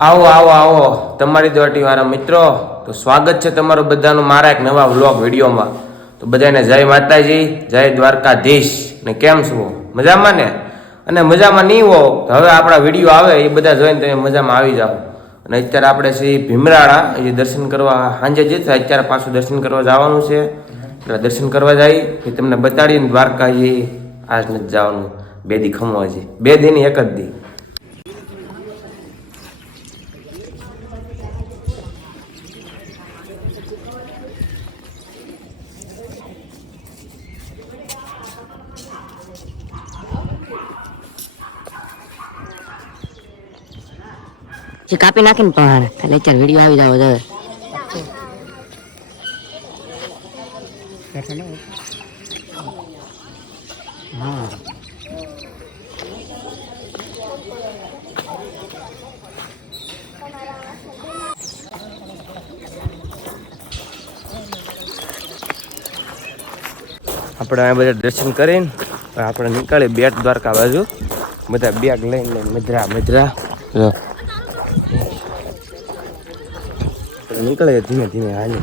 આવો આવો આવો. તમારી દોટી વાળા મિત્રો. તો સ્વાગત છે તમારું બધાનું મારા એક નવા વ્લોગ વિડીયોમાં. તો બધાને જય માતાજી, જય દ્વારકાધીશ. ને કેમ છો? મજામાં ને? અને મજામાં નહીં હો? તો હવે આપણા વીડિયો આવે, એ બધા જોઈને તમે મજામાં આવી જાઓ. અને અત્યારે આપણે શ્રી ભીમરાળા, એ દર્શન કરવા સાંજે જતા અત્યારે પાછું દર્શન કરવા જવાનું છે. એટલે દર્શન કરવા જાય, એ તમને બતાડીને દ્વારકા એ આજ નથી જવાનું. બે દી ખમવા છે બે દીની એક જ દી. જે કાપી નાખીને પણ એટલે ચાલ વીડિયો આવી જાવ હવે. આપણે આ બધા દર્શન કરીને આપણે નીકળીએ બેટ દ્વારકા બાજુ. બધા બેગ લઈને લઈને મધરા જો ધીમે ધીમે હાલી.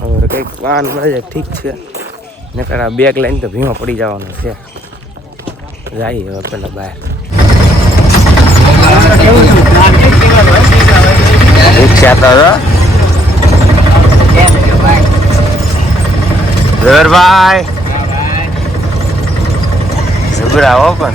હવે કંઈક વાહન મળે છે, ઠીક છે. નકર આ બેગ લઈને તો ભીમો પડી જવાનો છે. જાય હવે પેલા બહાર. રિક્ષા તો. ધરભાઈ. હો પણ.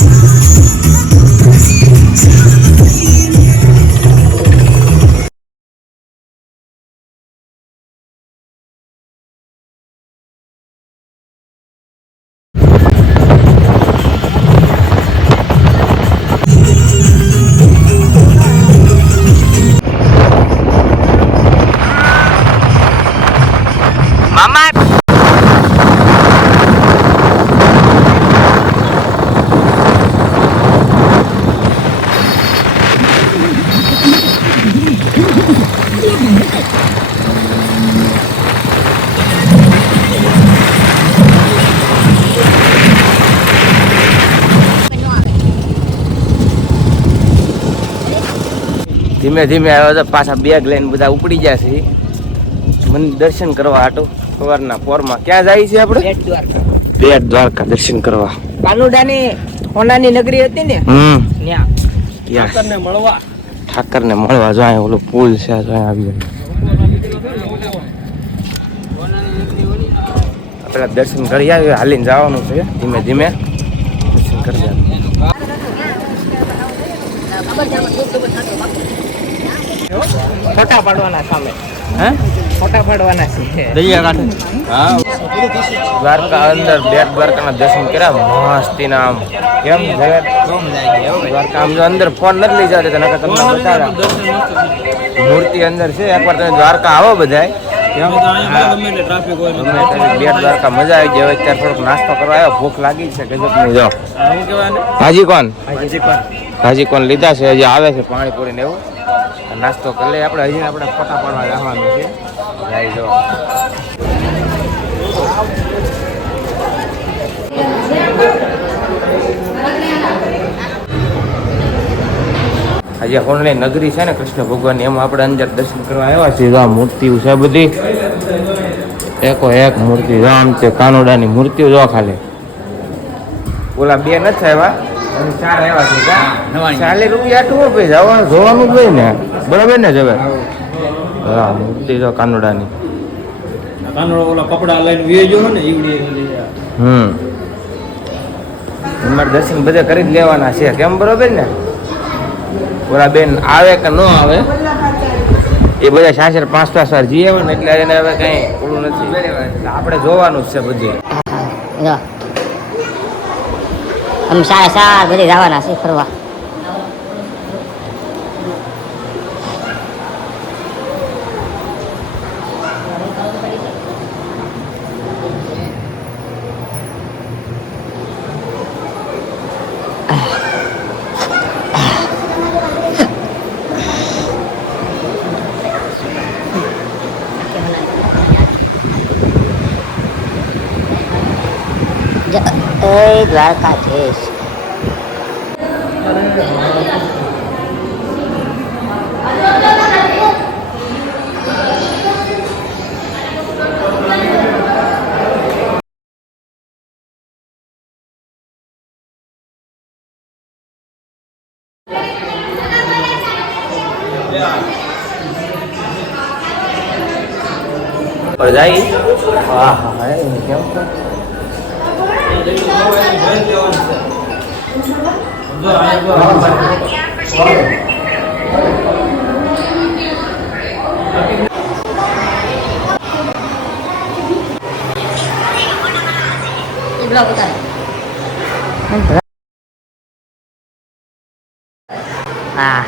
Yes. ધીમે ધીમે આવ્યો તો પાછા બેગ લઈને બધા ઉપડી ગયા છે. મને દર્શન કરવા હાટો સવારના પોરમાં. ક્યાં જાય છે આપણે? બેટ દ્વારકા. દર્શન કરવા. પાલુડાની હોનાની નગરી હતી ને? હમ. યસ. મળવા. ઠાકરને મળવા જો અહીંયા ઓલો પુલ છે જો અહીંયા આવી જાય પેલા દર્શન કરી આવ્યો હાલીને જવાનું છે. ધીમે ધીમે દર્શન કરી જવાનું ફોટા પાડવાના સામે. હે? ફોટા પાડવાના છે. દરિયા કાંઠે? હા. દ્વારકા અંદર બેટ દ્વારકાના દર્શન કર્યા મસ્તી આમ. કેમ દ્વારકા આમ જો અંદર ફોન નથી લઈ જતો નકર તમને બતાવ્યા. મૂર્તિ અંદર છે એકવાર તમે દ્વારકા આવો બધાય. કેમ? ગમે ત્યારે બેટ દ્વારકા મજા આવી જાય અત્યારે થોડોક નાસ્તો કરવા આવ્યો ભૂખ લાગી છે ગજબની જો. હાજી કોણ? હાજી કોણ? લીધા છે હજી આવે છે પાણીપુરી ને એવું? નાસ્તો કરી લઈએ. આપણે હજી આપણે ફોટા પાડવા જવાનું છે. જાય જો. આજે હોણની નગરી છે ને, કૃષ્ણ ભગવાન એમાં આપણે અંદર દર્શન કરવા આવ્યા છીએ. આ મૂર્તિઓ છે બધી. એકો એક મૂર્તિ, રામ છે, કાનોડાની મૂર્તિઓ જો ખાલી. ઓલા બે નથી આવ્યા? ચાર આવ્યા છે ચાલીસ રૂપિયા આટલું ભાઈ જવાનું જોવાનું જ હોય ને. બરાબર ને જવે હા. મૂર્તિ જો કાનોડાની. કાનોડો ઓલા કપડા લઈને વેજો ને ઈવડી હમ. અમારે દર્શન બધે કરી જ લેવાના છે. કેમ બરોબર ને? ઓલા બેન આવે કે ન આવે એ બધા સાસર પાંચ પાંચ વાર જઈ આવે ને એટલે એને હવે કઈ ઓલું નથી. આપણે જોવાનું જ છે બધું. જો સાડા સાર બધે જવાના છે ફરવા. જય દ્વારકાધીશ પર જાય વાહ હા એને કેમ તો જો અહીંયા જો હા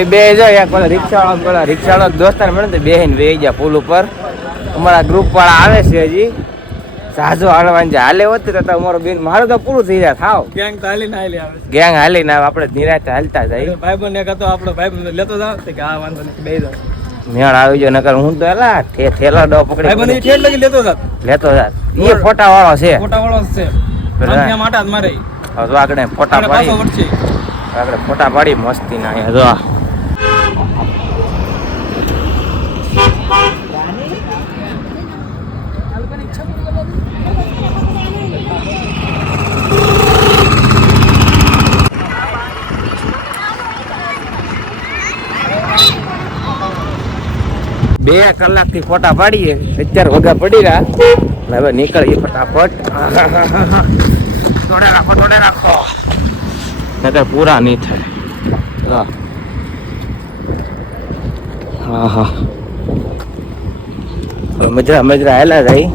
અમે બે જાય એક પેલા રિક્ષાવાળો પેલા રિક્ષાવાળો દોસ્તાર મળે ને બેહીને બે ગયા પુલ ઉપર. અમારા ગ્રુપવાળા આવે છે હજી. સાજો હાલવાન જે હાલે હોત તો અમારો બેન મારું તો પૂરું થઈ જાય થાવ. ગેંગ તો હાલીને હાલી આવે ગેંગ હાલી ના આપણે નિરાતે હાલતા જાય ભાઈબંધ એક હતો આપણો ભાઈબંધ લેતો જાવ કે આ વાંધો નહીં બે જાવ મેળ આવી ગયો નકર હું તો એલા થેલા ડો પકડી એ ઠેઠ લગી લેતો જાત લેતો જાત એ ફોટા વાળો છે. ફોટા વાળો છે. અંતિમ આટા જ મારે. હવે આગળ ફોટા પાડી. આગળ ફોટા પાડી મસ્તી ના જો બે કલાકથી ફોટા પાડીએ. અત્યારે વગા પડી રહ્યા. હવે નીકળીએ ફટાફટ. દોડે રાખો દોડે રાખો. નકર પૂરા નહીં થાય. હા હા. મજરા મજરા હાલા જાય.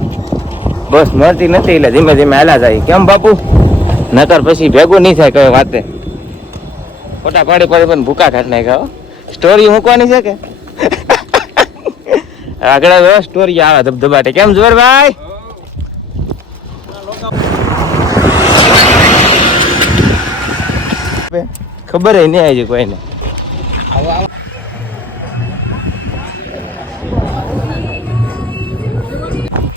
બસ મળતી નથી એટલે ધીમે ધીમે હાલા જાય. કેમ બાપુ? નકર પછી ભેગું નહીં થાય કઈ વાતે. ફોટા પાડી પાડી પણ ભૂકા ઘાટ નાખ્યા સ્ટોરી મૂકવાની છે કે? આગળ સ્ટોરી આવે ધબધબાટે કેમ જોરભાઈ ખબર નહીં આવી કોઈને.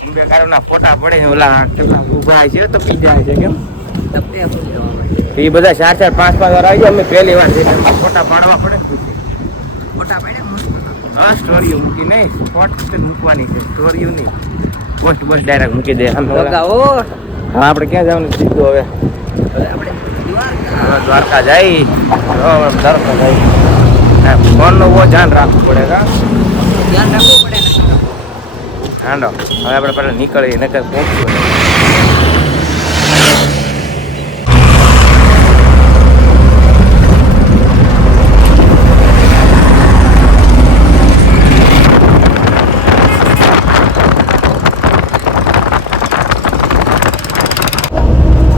અંબેકારોના ફોટા પડે ઓલા કેટલા ઊભા છે તો પી જાય છે કેમ? એ બધા ચાર ચાર પાંચ પાંચ વાર આવી જાય અમે પહેલી વાર ફોટા પાડવા પડે. હા સ્ટોરીઓ મૂકી નહીં સ્પોટ મૂકવાની છે સ્ટોરીઓ નહીં. પોસ્ટ બસ ડાયરેક્ટ મૂકી દે આમ ઓલા- હા આપણે ક્યાં જવાનું સીધું હવે? હવે દ્વારકા જાય. દ્વારકા જાય. ફોનનું બહુ ધ્યાન રાખવું પડે કા હાંડો. હવે આપણે પહેલાં નીકળીએ નકર પહોંચવું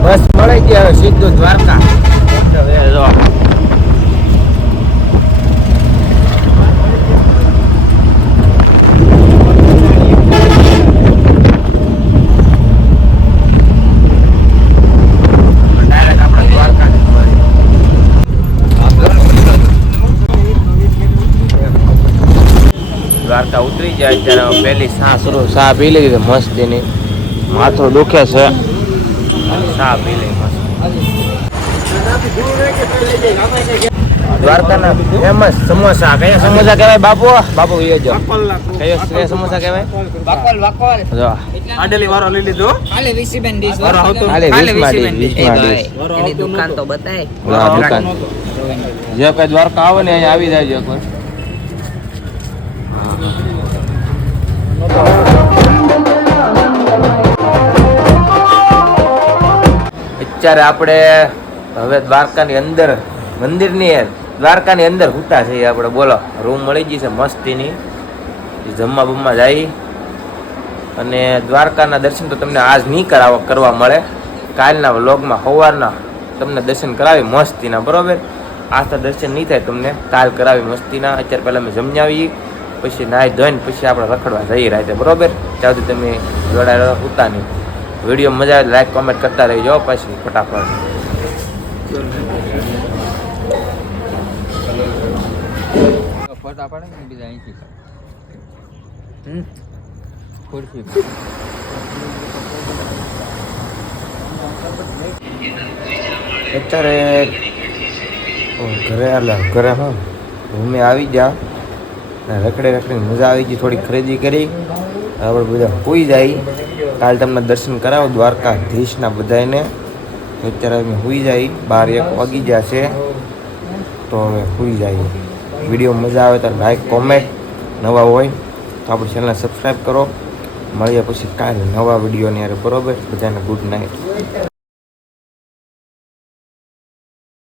બસ મળી ગયા હવે સીધું દ્વારકા. દ્વારકા ઉતરી જાય ત્યારે પહેલી સા શરૂ સા પી લીધી મસ્તીની. માથું દુખે છે. સા પી લઈ મસ્ત. દ્વારકાના ફેમસ સમોસા કયા સમોસા કહેવાય બાપુ? બાપુ એ જો. કયો કયો સમોસા કહેવાય? વાકોલ વાકોલ જો. આડેલી વારો લઈ લીધો. ખાલે વીસી બેન ડીશ વારો આવતો ખાલી ખાલે માં વીસી બેન વીસ ડીશ. એ માં ડીશ. એની દુકાન તો બતાય. દુકાન જે કઈ દ્વારકા આવે ને અહીંયા આવી જાય અત્યારે આપણે હવે દ્વારકાની અંદર, મંદિરની દ્વારકાની અંદર હુતા છીએ આપણે. બોલો, રૂમ મળી ગઈ છે મસ્તીની. જમવા બમવા જાય. અને દ્વારકાના દર્શન તો તમને આજ નહીં કરાવવા કરવા મળે. કાલના વ્લોગમાં સવારના તમને દર્શન કરાવી મસ્તીના, બરોબર? તો દર્શન નહીં થાય તમને. કાલ કરાવી મસ્તીના. અત્યારે પહેલાં અમે જમ્યાવી પછી નાહી ધોઈને પછી આપણે રખડવા જઈએ રાતે, બરોબર? ત્યાં તમે જોડાયેલા ઉતા વીડિયો મજા આવે લાઈક કોમેન્ટ કરતા રહીજો પછી ફટાફટ. ફોટા પડે ને બીજા અહીંથી. હમ? ખુરશી અત્યારે ઓ, ઘરે એટલે ઘરે હા. રૂમે આવી ગયા. અને રખડે રખડીને મજા આવી ગઈ થોડી ખરીદી કરી. આપણે બધા હોઈ જાય. કાલ તમને દર્શન કરાવો, દ્વારકાધીશના બધાને અત્યારે અમે હોઈ જાય, બાર એક વાગી ગયા છે. તો હવે હોઈ જાય. વીડિયો મજા આવે તો લાઈક કોમેન્ટ નવા હોય તો આપણી ચેનલને સબસ્ક્રાઈબ કરો. મળીએ પછી કાલે નવા વિડીયોની યારે બરોબર? બધાને ગુડ નાઇટ